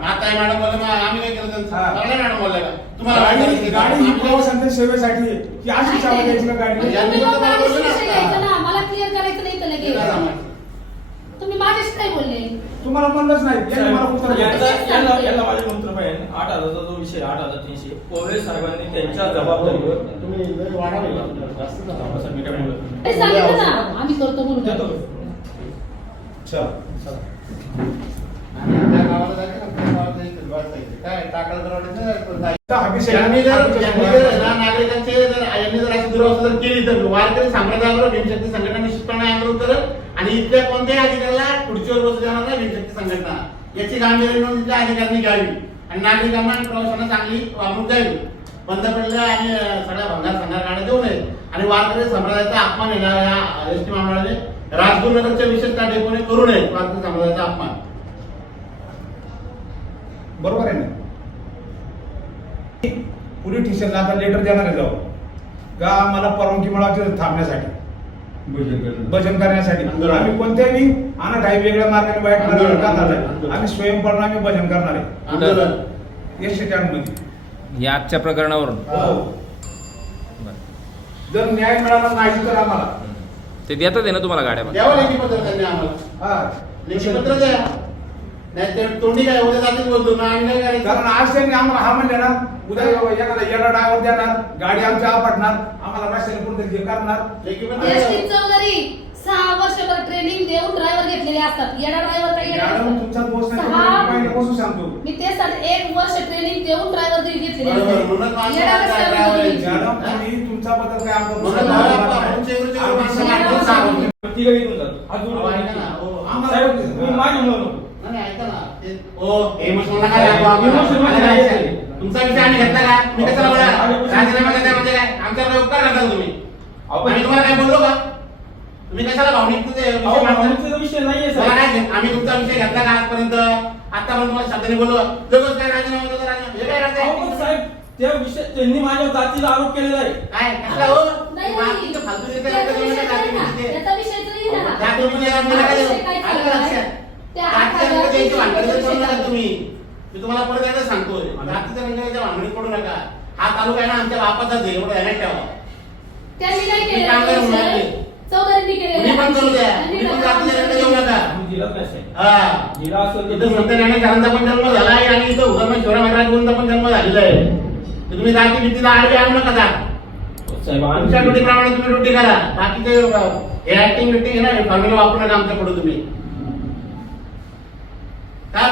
माताई madam बोलले मग आम्ही काय केलं त्यांचं हा. सगळ्या मॅडम बोलल्या का तुम्हाला गाडी की गाडी ही सेवेसाठी आहे. ती अशी सेवा द्यायची का गाडी तुम्ही मला विषय ना मला क्लिअर करायचं नाही हे काय लगेच? तुम्ही माझ्याशी काय बोलले तुम्हाला म्हणलंच नाही यांनी मला उत्तर दिलं. यांचा- यांचा- यांना यांना माझे मंत्र आहे आठ हजारचा जो विषय आठ हजार तीनशे पोळे साहेबांनी त्यांच्या जबाबदारीवर तुम्ही लय वाढावे का? जास्त झालं. थांबा सर, मी काय म्हणतो. अरे सांगितलं ना आम्ही करतो म्हणून देतो. चल, चल. आणि त्या गावाला जायचं का? त्या गावाला जायचं, गावाला जायचं. काय टाकलं तर वाटेल ना, जायचं. तर ऑफिस यांनी जर ऑफिसच्या यांनी जर ना नागरिकांचे जर यांनी जर अशी दुरावस्था जर केली तर वारकरी संप्रदायावर भीमशक्ती संघटना निश्चितपणे आंदोलन करत आणि इथल्या कोणत्याही अधिकाऱ्याला खुर्चीवर बसू देणार नाही भीमशक्ती संघटना. याची गांभीर्य नोंद इथल्या अधिकाऱ्यांनी घ्यावी. आणि नागरिकांना आणि प्रवाशांना चांगली वागणूक द्यावी. बंद पडलेल्या आणि सगळ्या भंगार संघार गाड्या देऊ नये. आणि वारकरी संप्रदायाचा अपमान येणाऱ्या एस टी महामंडळाने राजगुरुनगरच्या विशेषतः डेपोने करू नये वारकरी संप्रदायाचा अपमान. बरोबर आहे ना? पोलीस स्टेशनला आता लेटर देणार आहे जाऊ. का मला परवानगी मिळावी थांबण्यासाठी? भजन करण्यासाठी. आम्ही कोणत्याही आहे वेगळ्या मार्गाने आंदोलन. करणार आहे. आम्ही स्वयंपालन आम्ही भजन करणार आहे. आंदोलन. एसमध्ये या आजच्या प्रकरणावरून? हो. जर न्याय मिळाला नाही तर आम्हाला. ते देतात आहे ना तुम्हाला गाड्या द्यावं लेखी पत्र त्यांनी आम्हाला. हा. लेखी पत्र द्या. नाही तर तोंडी काय उद्या बोलतो ना आम्ही काय करायचं कारण आज त्यांनी आम्हाला हा म्हणले ना उद्या एखादा येडा ड्रायव्हर देणार गाडी आमच्या आपटणार आम्हाला रस्त्याने कोणतरी हे करणार पत्र एसटी द्या. चौधरी सहा वर्षभर ट्रेनिंग देऊन ड्रायव्हर घेतलेले असतात येडा ड्रायव्हर काही मॅडम. तुमचा दोस्त नाही सहा- तुम्ही पहिल्यापासून सांगतो मी तेच एक वर्ष ट्रेनिंग देऊन ड्रायव्हर घेतलेले बरोबर, असतात. काय कशाला driver तुम्ही? आहे? मॅडम तुम्ही तुमच्याबद्दल काय आमचा म्हणून दुसरा भाऊ, भाग आपण नाही. आमच्या विरुद्ध आम्ही माणसं समाजात माणसं सांगतो. सांगतो. तिघं इथून जातो. हात जोडून अहो, ऐका ना, हो, आम्हाला- साहेब, तुम्ही माझ्या म्हणू नको. तुमचा विषय आम्ही घेतला का? मी कशाला बोला राजीनामा देता म्हणजे काय? आमच्याकडे उपकार करता तुम्ही? आपण- आम्ही तुम्हाला काय बोललो का? तुम्ही कशाला भावनिक विषय नाहीये आम्ही तुमचा विषय घेतला का आजपर्यंत? आतापर्यंत तुम्हाला शब्दाने बोललो. लगेच काय राजीनामा देतो, राजीनामा- हे? साहेब त्या विषय त्यांनी माझ्या जातीला आरोप केलेला आहे. काय? कसला हो? फालतू विषय जाती नाही त्या आठ भानगडीत पडू नका. तुम्ही. मी तुम्हाला परत एकदा सांगतोय. जातीच्या रंगाच्या भानगडीत पडू नका. हा तालुका आहे ना आमच्या बापाचाच आहे एवढं ध्यानात ठेवा. त्यांनी नाही मी. चौधरींनी केलेलं कुणी पण करू द्या. त्यांनी कुणी पण काम जातीच्या रंगात येऊ नका आम्ही दिलाच नाही साहेब हा. दिला असेल तर इथं संत ज्ञानेश्वरांचा पण जन्म झाला आहे आणि इथं उदम शिवराय महाराजांचा पण जन्म झालेला आहे. तर तुम्ही जाती भीतीला आडवी आणू नका जा. साहेब तुमच्या आमच्या ड्युटीप्रमाणे तुम्ही ड्युटी करा. बाकीचे हे ऍक्टिंग बिक्टिंग आहे ना फॉर्म्युला वापरू नका आमच्या पुढे तुम्ही काय अप्पा, बरोबर आहे का नाही? चौधरी, हा विषय माझ्यापर्यंत आला होता हा, माझ्यापर्यंत. गेलं नाही तर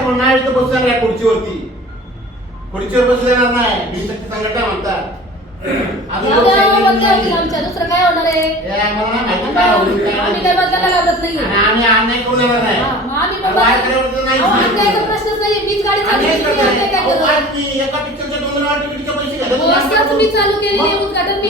मग नाही इथं बसणार या खुर्चीवरती खुर्चीवर बसू देणार नाही मी शक्ती संघटना म्हणतात आमच्या. दुसरं काय होणार आहे? हे आम्ही. काय बदलायला लागत नाही. आम्ही हा, प्रश्नच नाही मीच गाडी मी हो, चालू केली, मग उद्घाटन मी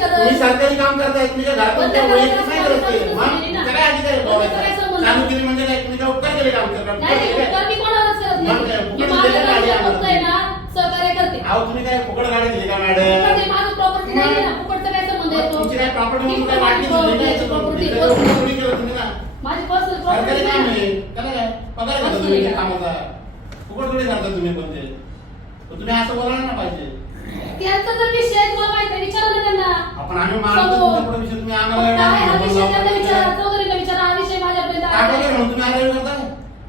करत? सरकारी काम घरातून त्या वैयक्तिक नाही करत ते. मग काय अधिकार बोलायचा? चालू केली म्हणजे काय तुम्ही काय उपकार केले का आमच्याकडे? नाही, नाही, उपकार उपकार मी कोणालाच करत मग काय, नाही. मी फुकट माझ्या दिलेलं आहे गाडीला आम्हाला. फक्त आहे ना, सहकार्य करते. अहो तुम्ही काय फुकट गाडी दिली का फुकट मॅडम आहे, माझं property नाही आहे ना, फुकटचा काय संबंध मग येतो? तुमची काय प्रॉपर्टी मी म्हणून काय वाटली property, दिली काय property, property personal. थोडी केलं तुम्ही ना माझी personal property सरकारी काम नाही. आहे त्याला काय पगार घेता Personal तुम्ही त्या आहे. कामाचा फुकट थोडी करता तुम्ही पण ते पण तुम्ही असं बोलायला ना पाहिजे त्यांचा जर विषय आहे, तुम्हाला माहिती आहे, विचारा ना त्यांना. आपण आम्ही मानतो समोर. तुमच्यापुढे विषय तुम्ही मग काय हा आम्हाला विषय त्यांना विचारा, बोलावं. चौधरीला विचारा, हा विषय माझ्यापर्यंत आला टाकायचं आहे. म्हणून तुम्ही आले करताय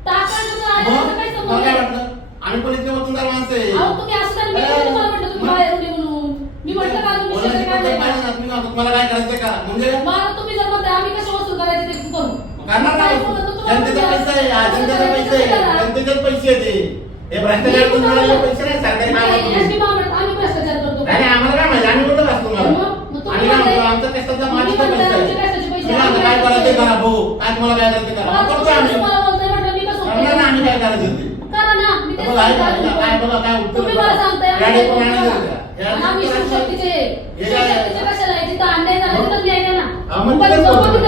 टाकायचं तुझं मग आल्याचं काय मला संबंध काय आहे? वाटलं आम्ही पण इतके वतनदार माणसं आहे अहो, तुम्ही असं करा, मी ए, तुम्हाला म्हटलं तुम्ही मग? बाहेरून ये म्हणून. मी म्हटलं का तुम्ही बोलायची शेतात काय पद्धत करता? पाहिजे ना, तुम्हाला काय करायचं का? म्हणजे मग आता तुम्ही जर म्हणताय, आम्ही कसं वसूल करायचं ते करू. करणार काय बोलतो जनतेचा पैसा आहे हा असं जनतेचा करायचं पैसा आहे करा. जनतेचेच पैसे आहे ते. हे मिळालेले पैसे नाही सरकारी नाही, कामातून ST महामंडळात आम्ही भ्रष्टाचार करतो. नाही नाही, आम्हाला काय माहिती आम्ही बोलत असतो मग- मग तुम्ही आम्ही काय म्हणताय- म्हणतो आमचा कष्टाचा तुम्ही मातीचा म्हणताय पैसा आमचे आहे. कष्टाचे पैसे तुम्ही आता आम्ही काय करायचं ते काय करा भाऊ? काय तुम्हाला काय करायचं ते करा? मला करतो तुम्ही आम्ही. तुम्हाला बोलताय म्हटलं मी कसं करणार ना आम्ही काय करायचं ते. करा ना मी तेच बघा, सांगते काय- काय- बघा, काय उत्तर तुम्ही बघा. मला या डेपो मॅनेजर होत्या. या आम्ही डेपो शिवशक्तीचे हे काय? शिवशक्तीचे कशाला अन्याय झाला ना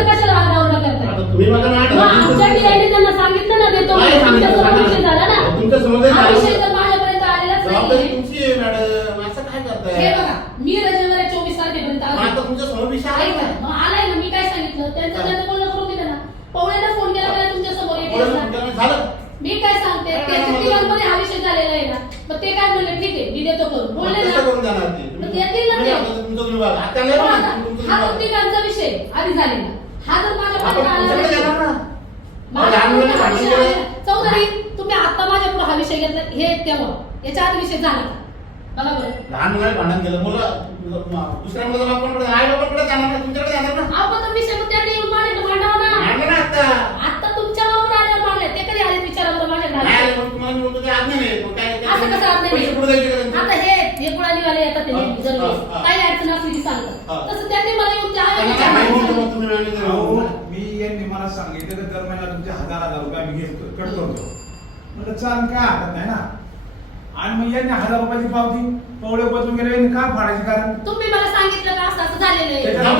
कशाला करताय? तुम्ही मला आमच्या त्यांना सांगितलं ना देतो समोर विषय झाला ना. तुमच्यासमोर हा. विषय तर माझ्यापर्यंत आलेलाच जबाबदारी नाही तुमची आहे मॅडम. असं काय करताय? हे बघा मी रजेवर चोवीस तारखेपर्यंत आले. आता तुमच्यासमोर विषय आहे ऐका, का? मग आलाय ना मी काय सांगितलं? त्यांचं. त्यांचं बोलणं करून दिलं ना. पवळेला फोन केला का तुमच्यासमोर येते? झालं. मी काय सांगते त्याच्या तिघांमध्ये हा विषय झालेला आहे ना. मग ते काय म्हणले ठीक आहे मी देतो करून. बोलले ना. ते. देतील ना. आता तुमचं तुम्ही बघा आता नाही बघा, आता तुमचं तुम्ही बघा. तिघांचा विषय. आधी झालेला हा जर माझ्या आपण पर्यंत आला तुमच्याकडे नाही- येणार ना. माझ्या लहान मुलांनी पर्यंत हा भांडण विषय केलं. आला. चौधरी तुम्ही आता माझ्या पुढे हा विषय घेतला. हे तेव्हा. याच्या आधी विषय झाला. का? बघा बरं. लहान मुलांनी भांडण केलं. मुलं दुसऱ्या मुलाला बापांकडे आई बापांकडे जाणार ना तुमच्याकडे जाणार ना. आपण तर विषय मग त्या येऊन मांडले भांडावं ना. भांडण ना आता. आता तुमच्या बरोबर आल्यावर मांडले. ते कधी आले विचारा बरं माझ्या नाही आले. मग तुम्हाला मी बोलतो ते आज्ञा नाही मग काय काय- असं कसं आज्ञा पैसे कुठे द्यायचे का? हे कुणालीवाले येतात ते नेहमी दरवेळेस. हा, हा. काही अडचण असली की हा. सांगतात तसं त्यांनी मला येऊन त्या त्यांना काय माहिती होतं मग तुम्ही manager अहो, म्हणून? मी यांनी मला सांगितलं तर दर महिन्याला तुमचे हजार हजार रुपये आम्ही घेतो कट करतो म्हटलं चाल काय हरकत नाही ना आणि मग यांनी हजार रुपयाची पावती पवळे बदलून गेले यांनी का फाडायचे कारण तुम्ही मला सांगितलं का असं असं झालेलं आहे त्याच्यात. नाही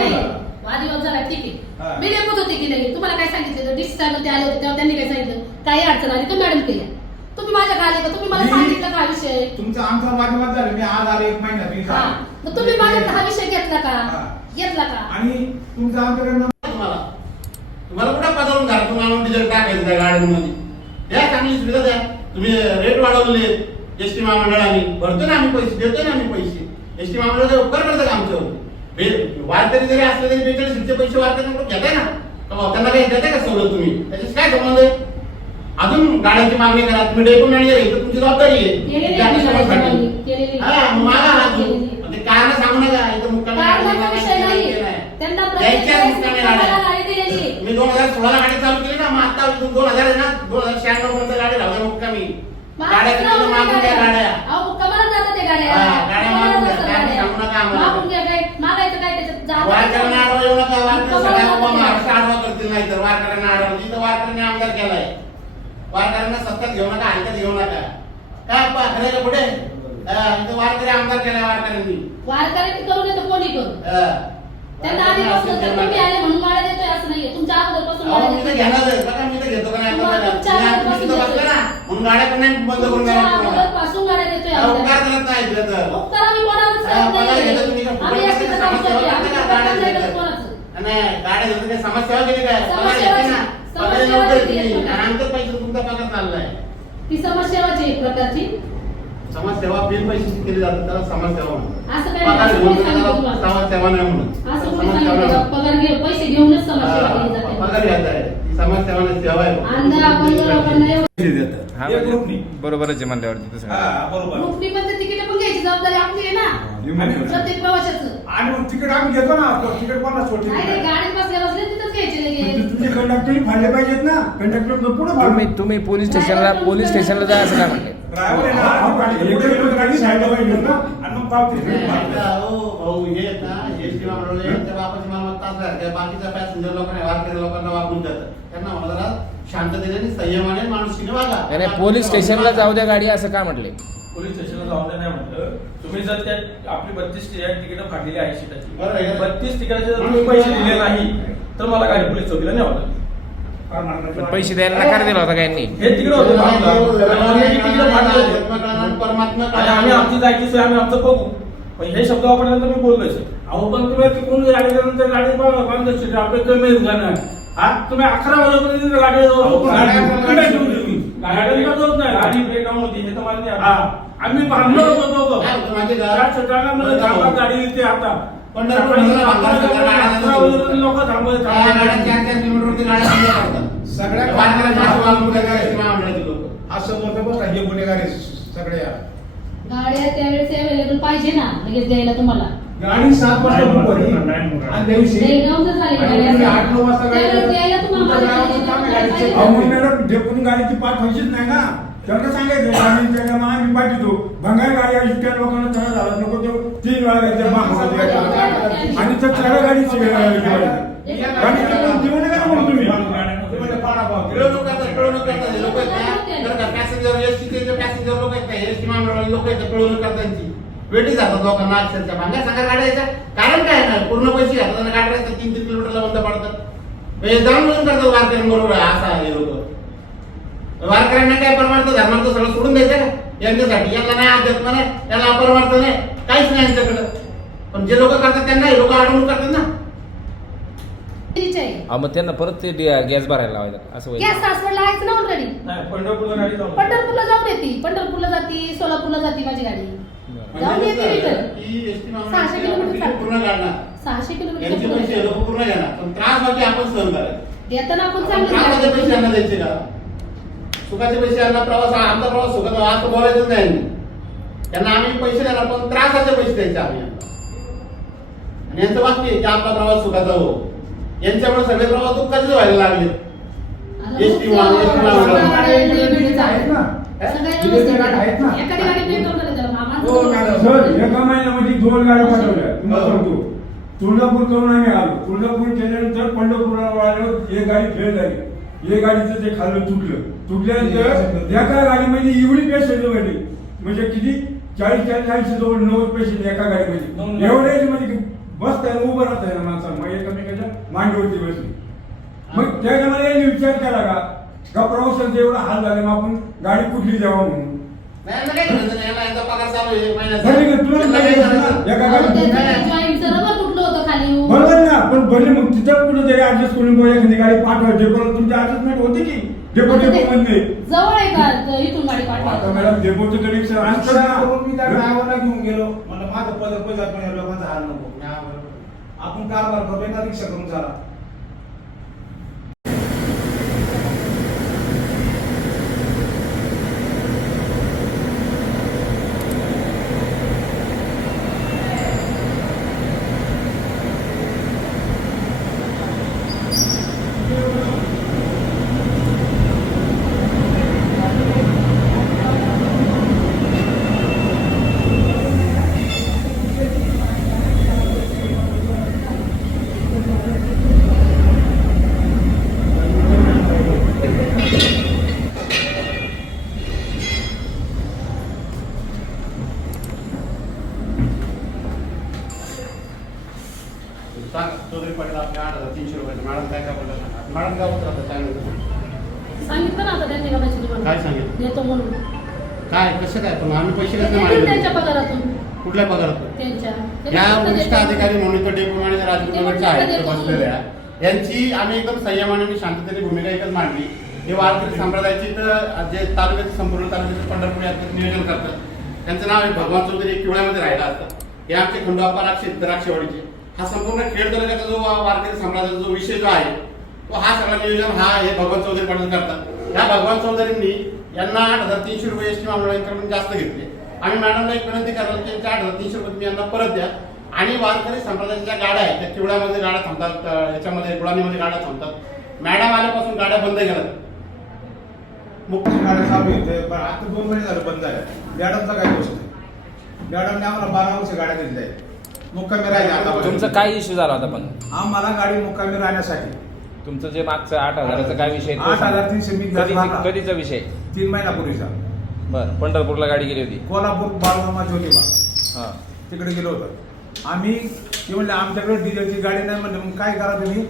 झाला. वादविवाद झाला ठीक हा. आहे मी रेपत होते की नाही तुम्हाला काय सांगितलं डिस्कमध्ये आले होते तेव्हा त्यांनी काय सांगितलं काही अडचण आली तर मॅडम केल्या तुम्ही माझ्या आले का तुम्ही मला मी- सांगितलं का हा विषय? तुमचा आमचा वादविवाद झाला. मी आज आले एक महिना तुम्ही हा. मग तुम्ही माझ्याकडे हा विषय घेतला का? हा. घेतला का? आणि तुमचा आमच्याकडनं तुम्हाला. तुम्हाला कुठं पदावरून घरा तुम्हाला आणून डिझेल टाकायचं त्या गाड्यांमध्ये द्या चांगली सुविधा द्या. तुम्ही रेट वाढवले एस टी महामंडळाने. भरतो ना आम्ही पैसे देतो ना आम्ही पैसे. एस टी महामंडळाचा उपकार करतं का आमच्यावर बे- वारकरी जरी असले तरी बेचाळीस पैसे वारकऱ्यांकडून घेताय ना? का बुवा, त्यांना काही देताय का सवलत तुम्ही? त्याच्याशी काय संबंध आहे? अजून गाड्यांची मागणी करा. तुम्ही डेपो मॅनेजर आहे तुमची जबाबदारी आहे. त्या तू. कारण सांगू नका इथं मुक्कामी मी दोन हजार सोळाला गाडी चालू केली ना मग आता दोन हजार आहे ना दोन हजार शहाण्णव पर्यंत गाडी राहते मुक्कामी. गाड्या किती मागून गाड्या. गाड्या. हा, मागून. जातात काय. सांगू नका आम्हाला. वारकऱ्यांना येऊ नका आडवा करतील नाही तर वारकऱ्यांना आडवा. तिथं वारकऱ्यांनी आमदार केलाय. वारकऱ्यांना सत्तात घेऊ नका हलक्यात घेऊ नका काय खरे का पुढे वारकरी आमदार केलाय वारकऱ्यांनी वारकऱ्यांनी करू नये तर कोणी करू. त्यांना आधीपासून तर तुम्ही आले म्हणून गाड्या देतोय असं नाहीये तुमच्या अगोदरपासून अहो, गाड्या मी तर देतोय. घेणार आहे. बघा, मी तर घेतो का नाही आता तुम्हाला बघा. तुमच्या तुम्ही आता आधीपासून तिथं बसले ना, म्हणून गाड्या पण नाही बंद करून तुमच्या देणार तुम्हाला. अगोदरपासून गाड्या देतोय अहो, आम्ही. उपकार करत नाही इथलं तर. उपकार आम्ही कोणालाच करत पगार नाहीये. घेतो तुम्ही का? आम्ही फुकट असं कसं काम गाड्या घेतो काय समाजसेवा केली काय पगार नव्हतं तुम्ही. आमचं पैसे तुमचा पगार चाललाय ती समाजसेवाची एक प्रकारची समाजसेवा बिन केली जाते त्याला समाजसेवा म्हणतात. असं काय पगार असं घेऊन कोणी सांगितलं त्याला तुम्हाला? समाजसेवा नाही म्हणत असं कोणी समाजसेवा सांगितलं नाही. का? पगार घे पैसे घेऊनच समाजसेवा केली हा, जाते पगार घेत आहे ती समाजसेवा नाही सेवा आहे अंधा आपण जर आपण नाही हा एक म्हणजे ग्रुपनी. बरोबरच आहे म्हणल्यावरती तसं हा बरोबर ग्रुपनी पण ते तिकीट पण घ्यायची जबाबदारी आपली आहे ना. आणि- प्रत्येक प्रवाशाचं. आणि मग तिकीट आम्ही घेतो ना तो तिकीट कोणाला सोडते नाही नाही गाडीत बसल्या बसल्या तिथंच घ्यायचे लगेच. तुझे कंडक्टर फाडले पाहिजेत ना. कंडक्टर पुढे तुम्ही तुम्ही पोलीस स्टेशनला पोलीस स्टेशनला जा असं काय म्हणले? ड्रायव्हर आहे ना गाडी पुढे गेलो तर गाडी साईडला पाहिजे ना. आणि मग पावती नाही, मारते. आता, हो, भाऊ, हे आहेत ना, हे? जेव्हा म्हणलं, यांच्या बापाची मालमत्ता असणार, त्या बाकीच्या पॅसेंजर लोकांना वारकरी लोकांना वापरून जातात त्यांना म्हणलं जरा शांततेने आणि संयमाने माणुसकीने वागा. पोलीस स्टेशनला जाऊ द्या गाडी असं का म्हटले पोलीस स्टेशनला जाऊन नाही म्हटलं. तुम्ही जर त्या आपली बत्तीस तिकीट फाडलेली आहे. आहे. बत्तीस तिकिटाचे जर तुम्ही पैसे दिले नाही तर मला गाडी पोलीस चौकीला लागेल. पण पैसे द्यायला नकार दिला होता का यांनी हे तिकीट होते आम्ही हे आमची जायची सोय आम्ही आमचं बघू. पण हे शब्द वापरल्यानंतर मी बोललोय सर. अहो पण तुम्ही तिकडून गाडीनंतर गाडी बंद शिट आपले कमी गाणं हा? तुम्ही अकरा वाजेपर्यंत गाडी गाडी नाही. गाडी ब्रेकडाऊन होती हे तर मान्य आहे. हा. आम्ही भांडलो होतो दोघं. काय होतं माहिती का? त्या ठिकाणी मला थांबा गाडी येते आता. पंढरपूर नगराला गाड्या लोक थांबत त्या गाड्या चार चार किलोमीटरवरती गाड्या बंद करतात. सगळ्या लोक असं हे गुन्हेगार सगळ्या गाड्या त्यावेळेस अवेलेबल पाहिजे ना लगेच द्यायला तुम्हाला. गाडी सात वाजता बुक होती. आणि दिवशी तुम्ही असं. आठ नऊ वाजता गाडी मॅडम गाडीची पाठ व्हायचीच नाही ना. त्यांना सांगायचं गाडी त्या मग आम्ही पाठवतो भंगार गाडी आहे त्या लोकांना त्रास झाला नको तो तीन वेळा मागं गाडी. आणि त्या चार गाडीची वेळ आली गाडी देऊ नका ना मग तुम्ही का, पॅसेंजर एस एसटीचे जे पॅसेंजर लोक आहेत एस टी महामंडळाचे लोक आहेत पिळवणूक करतांची वेटी जातात लोकांना अक्षरशः. भांग्या सांगा गाड्याचा कारण काय नाही पूर्ण पैसे घातात आणि गाड्या रस्त्यात तीन तीन किलोमीटरला बंद पडतात. हे जाऊन बघून करतात वारकऱ्यांबरोबर असा हे लोक. वारकऱ्यांना काय परमार्थ धर्मार्थ सगळं सोडून द्यायचं का? यांच्यासाठी. यांना नाही अध्यात्म नाही यांना अपरमार्थ नाही काहीच नाही यांच्याकडं. पण जे लोक करतात त्यांना हे लोक अडवणूक करतात ना. मग त्यांना परत ते गॅस भरायला लावायचा असं गॅस सासवडला आहेच ना ऑलरेडी पंढरपूरला गाडी जाऊ पंढरपूरला जाऊन येते. पंढरपूरला जाती सोलापूरला जाती माझी गाडी. बरं. जाऊन येते रिटर्न की एस टी सहाशे किलोमीटर चालतं. पूर्ण काढणार. सहाशे यांचे किलोमीटर पैसे हे लोक पूर्ण घेणार. पण त्रास बाकी आपण सहन करायचं. देताना आपण आपण त्रासाचे पैसे चांगलं यांना द्यायचे का सुखाचे पैसे यांना प्रवास हा आमचा प्रवास सुखाचा. असं बोलायचंच नाही यांनी. त्यांना आम्ही पैसे देणार पण त्रासाचे पैसे द्यायचे आम्ही यांना. आणि यांचं वाक्य आहे की आपला प्रवास सुखाचा हो. यांच्यामुळे सगळे प्रवास दुःखाचे व्हायला लागले. एसटी वाहन, एसटी वाहन. पेट्रोल करायला त्याला. मामा हो, मॅडम. सर एका महिन्यामध्ये दोन गाड्या पाठवल्या. तुम्हाला सांगतो. तुळजापूर करून आम्ही आलो. तुळजापूर केल्यानंतर पंढरपूरला आलो एक गाडी फेल झाली. एक गाडीचं ते खाल्लं तुटलं. तुटल्यानंतर एका गाडीमध्ये एवढी पेशंट होती. म्हणजे किती? चाळीस चाळीस ऐंशी जवळ नव्वद पेशंट एका गाडीमध्ये. एवढ्याच म्हणजे बसता आहे उभं राहता आहे ना माणसाला मग एकमेकाच्या मांडीवरती बसली. मग त्या यांनी विचार केला का? का प्रवासाचा एवढा हाल झाला मग आपण गाडी कुठली द्यावा म्हणून? नाही, नाही. यांचा पगार चालू आहे महिन्याचा. झाली का? तुला त्यांना काही नाही करायचं ना? नाही. एका गाडीत जॉईंटचं रबर तुटलं होतं खाली येऊन. बरोबर ना पण भले मग तिथं कुठं तरी ऍडजस्ट करून बुवा एखादी गाडी पाठवायची पण तुमची ऍडजस्टमेंट होती की डेपो आता ते डेपो मध्ये जवळ आहे का त- इथून गाडी आता पाठवा मॅडम डेपोचं तरी असं असतं करून मी त्या ना. ड्रायव्हरला घेऊन गेलो म्हणलं माझं पदर पैसा पण या लोकांचा हाल नको बरोबर. आपण कारभार करतोय ना रिक्षा करून चाला सांगा, चौधरी पाटील आपले आठ हजार तीनशे रुपयाचे मॅडम काय काय बोलतात सांगा. मॅडम काय बोलतात आता चॅनलवर? सांगितलं ना आता त्यांनी का message वर? काय सांगितलं? देतो म्हणून काय कसं काय पण त्यांच्या पगारातून? कुठल्या पगारातून? त्यांच्या. या वरिष्ठ. अधिकारी म्हणून तो डेपो मॅनेजर राजकीय ते नगरचे आहेत देतो ते बसलेल्या यांची आम्ही एकदम संयमाने आणि शांततेने भूमिका एकच मांडली. हे वारकरी संप्रदायाची तर जे तालुक्याचे संपूर्ण तालुक्याचे पंढरपूर यात्रेत नियोजन करतात. त्यांचं नाव आहे भगवान चौधरी किवळ्यामध्ये राहिला असतात हे आमचे खंडोबा राक्षे द्राक्षेवाडीचे. हा संपूर्ण खेड तालुक्याचा जो वारकरी संप्रदायाचा जो विषय जो आहे तो हा सगळा नियोजन हा हे भगवान चौधरी पाटील करतात. या भगवान चौधरींनी यांना आठ हजार तीनशे रुपये एस टी यांच्याकडून जास्त घेतले. आम्ही मॅडमला एक विनंती करणार की हजार तीनशे रुपये तुम्ही यांना परत द्या. आणि वारकरी संप्रदायाच्या गाड्या आहेत त्या किवड्यामध्ये गाड्या थांबतात याच्यामध्ये गुळाणीमध्ये गाड्या थांबतात. मॅडम आल्यापासून गाड्या बंद केल्यात मुख्य गाड्या चालू येते पण आता दोन महिने झाले बंद झाल्या मॅडमचा काही दोष नाही मॅडमने आम्हाला बारा वर्ष गाड्या दिल्या आहेत. मुक्कामी राहिले आता तुमचा काय इश्यू झाला होता पण? आम्हाला गाडी मुक्कामी राहण्यासाठी. तुमचं जे मागचं आठ हजाराचा काय विषय आठ. हजार तीनशे मी. कधीचा विषय? तीन महिन्यापूर्वीचा. बरं पंढरपूरला गाडी गेली होती. कोल्हापूर बाळगामा ज्योतिबा. हा. तिकडे गेलो होतो. आम्ही ते म्हणले आमच्याकडे डिझेलची गाडी नाही. म्हणले मग काय करा तुम्ही?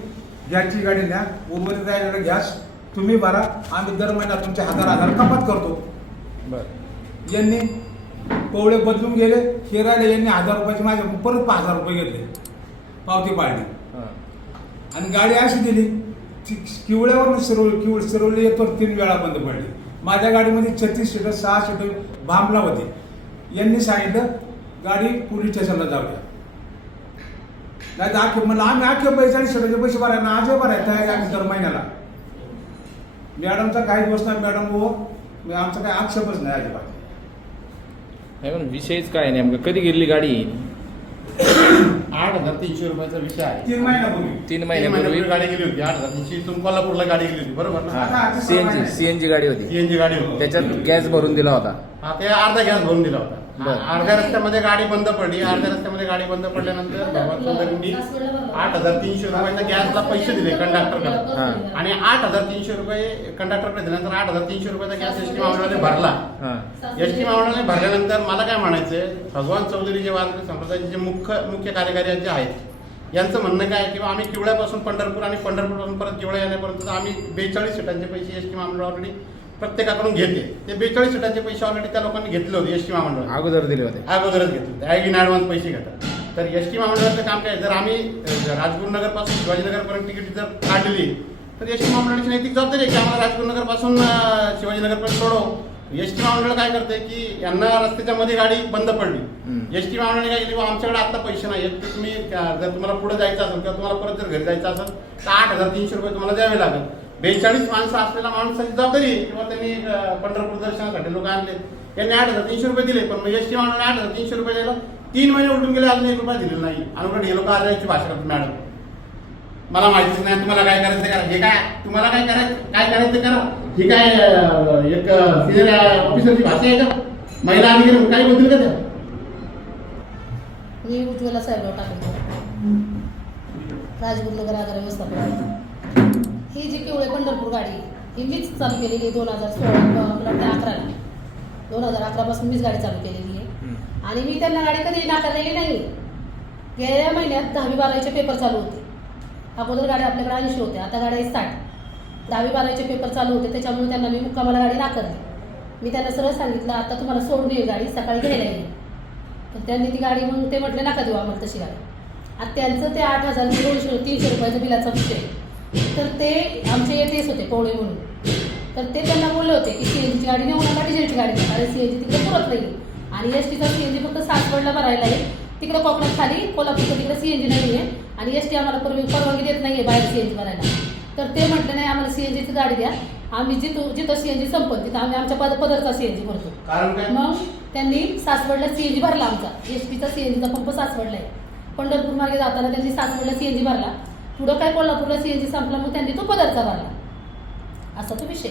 गॅसची गाडी न्या. उर्वरित राहिलेला गॅस तुम्ही भरा. आम्ही दर महिन्यात तुमचे हजार हजार कपात करतो. बरं. यांनी पवळे बदलून गेले. हे राहिले यांनी हजार रुपयाचे माझे परत पाच हजार रुपये घेतले. पावती पाडली. हा. आणि गाडी अशी दिली ती किवळ्यावरून सरवली किवळ सरवली येतो तीन वेळा बंद पडली. माझ्या गाडीमध्ये छत्तीस सीटर सहा सीटर भांबला होते यांनी सांगितलं गाडी पोलीस स्टेशनला जाऊया नाही तर आखे म्हणलं आम्ही आखे बेचाळीस सीटरचे पैसे भरायला आजही भरायला तयार आम्ही दर महिन्याला. मॅडमचा काही दिवस नाही मॅडम हो. म्हणजे आमचा काही आक्षेपच नाही अजिबात. नाही पण विषयच काय नेमकं? कधी गेली गाडी? आठ हजार तीनशे रुपयाचा विषय आहे. तीन महिन्यापूर्वी. तीन तीन महिन्यापूर्वी महिन्यापूर्वी गाडी गेली होती आठ हजार. तीनशे इथून कोल्हापूरला गाडी गेली होती बरोबर ना? सीएनजी सीएनजी गाडी होती. सीएनजी गाडी होती. त्याच्यात गॅस भरून दिला होता. हा ते अर्धा गॅस भरून दिला होता. अर्ध्या रस्त्यामध्ये गाडी बंद पडली. अर्ध्या रस्त्यामध्ये गाडी बंद पडल्यानंतर भगवान चौधरींनी आठ हजार तीनशे रुपयाचा गॅसला पैसे दिले कंडक्टरकडे. आणि आठ हजार तीनशे रुपये कंडक्टरकडे दिल्यानंतर आठ हजार तीनशे रुपयाचा गॅस एस टी महामंडळाने भरला. हां. एस टी महामंडळाने भरल्यानंतर मला काय म्हणायचंय भगवान चौधरी जे वारकरी संप्रदायाचे जे मुख्य मुख्य कार्यकारी जे आहेत यांचं म्हणणं काय आहे किंवा आम्ही किवळ्यापासून पंढरपूर आणि पंढरपूरपासून परत किवळ्या येण्यापर्यंत आम्ही बेचाळीस सीटांचे पैसे एस टी महामंडळ ऑलरेडी प्रत्येकाकडून घेते. ते बेचाळीस सीटांचे पैसे ऑलरेडी त्या लोकांनी घेतले होते एस टी महामंडळ अगोदर दिले होते. अगोदरच घेतले होते. इन ऍडव्हान्स पैसे घेतात. तर एस टी महामंडळाचं काम काय? जर आम्ही राजगुरुनगरपासून शिवाजीनगर पर्यंत तिकीट जर काढली तर एस टी महामंडळाची नैतिक जबाबदारी आहे की आम्हाला राजगुरुनगरपासून शिवाजीनगर पर्यंत सोडव? एस टी महामंडळ काय करते की यांना रस्त्याच्या मध्ये गाडी बंद पडली. एस टी महामंडळाने काय केली? "बुवा, आमच्याकडे आता पैसे नाही आहेत. तुम्ही जर तुम्हाला पुढे जायचं असेल किंवा तुम्हाला परत जर घरी जायचं असेल तर आठ हजार तीनशे रुपये तुम्हाला द्यावे लागेल. बेचाळीस माणसं असलेल्या माणसाची जबाबदारी आहे. किंवा त्यांनी पंढरपूर दर्शनासाठी लोक आणले यांनी आठ हजार तीनशे रुपये दिले पण एस टी महामंडळाने आठ हजार तीनशे रुपये द्यायला तीन महिने उलटून गेले अजून एक रुपया दिलेला नाही. अनुकट हे लोक अर्ध्याची भाषा करतात मॅडम. मला माहितीच नाही तुम्हाला काय करायचं करा. हे काय तुम्हाला काय करायचं काय करायचं करा. ही काय एक सिनियर ऑफिसरची भाषा आहे का? महिला अधिकारी काय बोलतील का त्या? मी उज्ज्वला साहेब टाकले राजगुरुनगर आगार व्यवस्थापन. ही जी केवळे पंढरपूर गाडी ही मीच चालू केलेली आहे दोन हजार सोळा मला वाटतं अकराला. दोन हजार अकरापासून मीच गाडी चालू केलेली आहे. आणि मी त्यांना गाडी कधी नाकारलेली नाही. गेल्या महिन्यात दहावी बारावीचे पेपर चालू होते. अगोदर गाड्या आपल्याकडे ऐंशी होत्या आता गाड्या साठ. दहावी बारावीचे पेपर चालू होते त्याच्यामुळे त्यांना मी मुक्कामाला गाडी नाकारली. मी त्यांना सरळ सांगितलं आता तुम्हाला सोडून येईल गाडी सकाळी घ्यायला येईल तर त्यांनी ती गाडी मग ते म्हटले नका देऊ आम्हाला तशी गाडी. आता त्यांचं ते आठ हजार दोनशे तीनशे रुपयाचा बिलाचा विषय तर ते आमचे एटीएस होते कोवळे म्हणून तर ते त्यांना बोलले होते की सीएनजीची गाडी नेऊ नका डिझेलची गाडी नका आणि सीएनजी तिकडे पुरत नाही आणि एस टीचा सीएनजी फक्त सासवडला भरायला आहे तिकडे कोकणात खाली कोल्हापूरच्या तिकडे सीएनजी नाही आहे आणि एस टी आम्हाला परवानगी परवानगी देत नाही आहे बाहेर सीएनजी भरायला तर ते म्हटलं नाही आम्हाला सीएनजीची गाडी द्या आम्ही जिथं जिथं सीएनजी संपत तिथं आम्ही आमच्या पद पदरचा सीएनजी भरतो कारण मग त्यांनी सासवडला सीएनजी भरला आमचा एस टीचा सीएनजीचा पंप सासवडला आहे पंढरपूर मार्गे जाताना त्यांनी सासवडला सीएनजी भरला पुढं काय कोल्हापूरला सीएनजी संपला मग त्यांनी तो पदरचा भरला. असा तो विषय.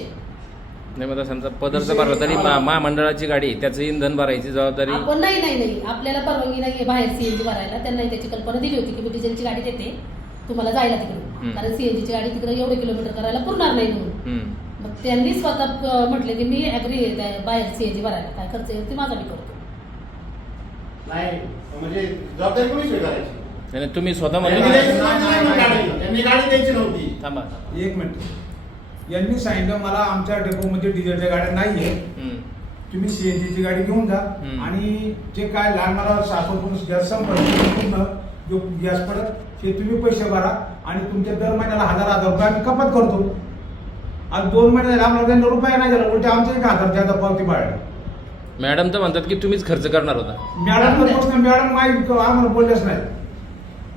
नाही मग समजा पदरचं भरलं तरी मा- महामंडळाची गाडी त्याचं इंधन भरायची जबाबदारी. आपण नाही नाही नाही. आपल्याला परवानगी नाहीये बाहेर सीएनजी भरायला. त्यांना त्याची कल्पना दिली होती की मी डिझेलची गाडी देते. तुम्हाला जायला तिकडे हम्म. कारण सीएनजीची गाडी तिकडे एवढे किलोमीटर करायला पुरणार नाही म्हणून. हम्म. मग त्यांनी स्वतः अं, म्हटले की मी ऍग्री बाहेर सीएनजी भरायला. काय खर्च येईल ते माझा मी करतो. नाही म्हणजे जबाबदारी कोणी स्वीकारायची? नाही, तुम्ही स्वतः म्हणले ना गाडी त्यांनी गाडी द्यायची नव्हती. थांबा. एक मिनिट. यांनी सांगितलं मला आमच्या डेपोमध्ये डिझेलच्या गाड्या नाही आहे हम्म. तुम्ही सीएनजीची गाडी घेऊन जा. आणि जे काय लहान मला सासवडून गॅस संपर्क पूर्ण जो गॅस पडत ते तुम्ही पैसे भरा आणि तुमच्या दर महिन्याला हजार हजार रुपये आम्ही कपात करतो. आज दोन महिने झाले आम्हाला त्यांना रुपया नाही झाला उलटे आमच्या एक हजार जादा पावती बाळली मॅडम तर म्हणतात की तुम्हीच खर्च करणार होता. मॅडम प्रश्न मॅडम माहीत आम्हाला बोललेच नाही.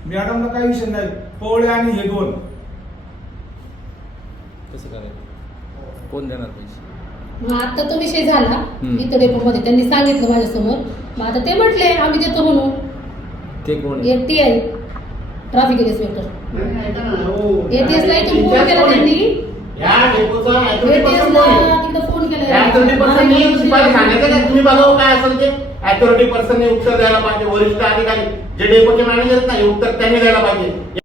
मॅडमला काही विषय नाही. पोवळे आणि हे दोन. कसं करायचं. कोण देणार पैसे? मग आता तो विषय झाला. हम्म. इथं डेपोमध्ये त्यांनी सांगितलं माझ्यासमोर. मग आता ते म्हटले आम्ही देतो म्हणून. ते कोण आहे? एक टी आय ट्रॅफिक इन्स्पेक्टर हो. ATS ला इथून फोन केला त्यांनी. ला आहे? तिकडे फोन केला. सांगायचं का तुम्ही बघावं काय असेल ते. अथॉरिटी पर्सनने उत्तर द्यायला पाहिजे. वरिष्ठ अधिकारी. जे डेपोचे मॅनेजर नाही. उत्तर त्यांनी द्यायला पाहिजे.